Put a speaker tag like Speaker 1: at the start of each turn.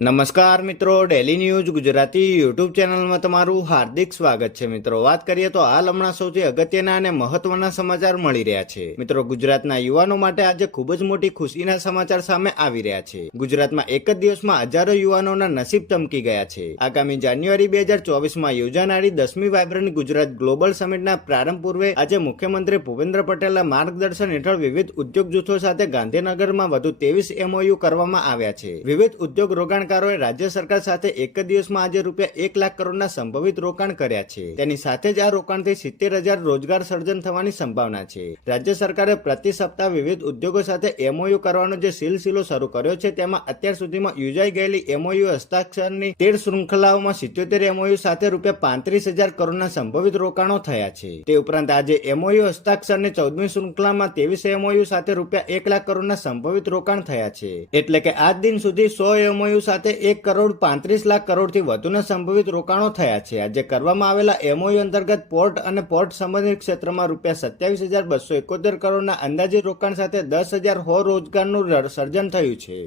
Speaker 1: નમસ્કાર મિત્રો daily news Gujarati YouTube ચેનલમાં તમારું હાર્દિક સ્વાગત છે. મિત્રો, વાત કરીએ તો હાલ હમણાં સૌથી અગત્યના અને મહત્વના સમાચાર મળી રહ્યા છે. મિત્રો, ગુજરાતના યુવાનો માટે આજે ખૂબ જ મોટી ખુશીના સમાચાર સામે આવી રહ્યા છે. ગુજરાતમાં એક જ દિવસમાં હજારો યુવાનોના નસીબ ચમકી ગયા છે. આગામી જાન્યુઆરી બે હજાર ચોવીસમાં યોજાનારી દસમી વાયબ્રન્ટ ગુજરાત ગ્લોબલ સમિટના પ્રારંભ પૂર્વે આજે મુખ્યમંત્રી ભૂપેન્દ્ર પટેલના માર્ગદર્શન હેઠળ વિવિધ ઉદ્યોગ જૂથો સાથે ગાંધીનગરમાં વધુ ત્રેવીસ એમઓયુ કરવામાં આવ્યા છે. વિવિધ ઉદ્યોગ રોકાણકારોએ રાજ્ય સરકાર સાથે એક જ દિવસમાં આજે રૂપિયા એક લાખ કરોડના સંભવિત રોકાણ કર્યા છે. તેની સાથે જ આ રોકાણથી સિત્તેર હજાર રોજગાર સર્જન થવાની સંભાવના છે. રાજ્ય સરકારે પ્રતિ સપ્તાહ વિવિધ ઉદ્યોગો સાથે એમઓયુ કરવાનો જે સિલસિલો શરૂ કર્યો છે, તેમાં અત્યાર સુધીમાં યોજાઈ ગયેલી એમઓયુ હસ્તાક્ષરની તેર શૃંખલાઓમાં સિત્યોતેર એમઓયુ સાથે રૂપિયા પાંત્રીસ હજાર કરોડના સંભવિત રોકાણો થયા છે. તે ઉપરાંત આજે એમઓયુ હસ્તાક્ષરની ચૌદમી શૃંખલામાં ત્રેવીસ એમઓયુ સાથે રૂપિયા એક લાખ કરોડના સંભવિત રોકાણ થયા છે. એટલે કે આજ દિન સુધી સો એમઓયુ સાથે એક કરોડ પાંત્રીસ લાખ કરોડથી વધુના સંભવિત રોકાણો થયા છે. આજે કરવામાં આવેલા એમઓયુ અંતર્ગત પોર્ટ અને પોર્ટ સંબંધિત ક્ષેત્રમાં રૂપિયા સત્યાવીસ હજાર બસો એકોતેર કરોડના અંદાજિત રોકાણ સાથે દસ હજાર હો રોજગારનું સર્જન થયું છે.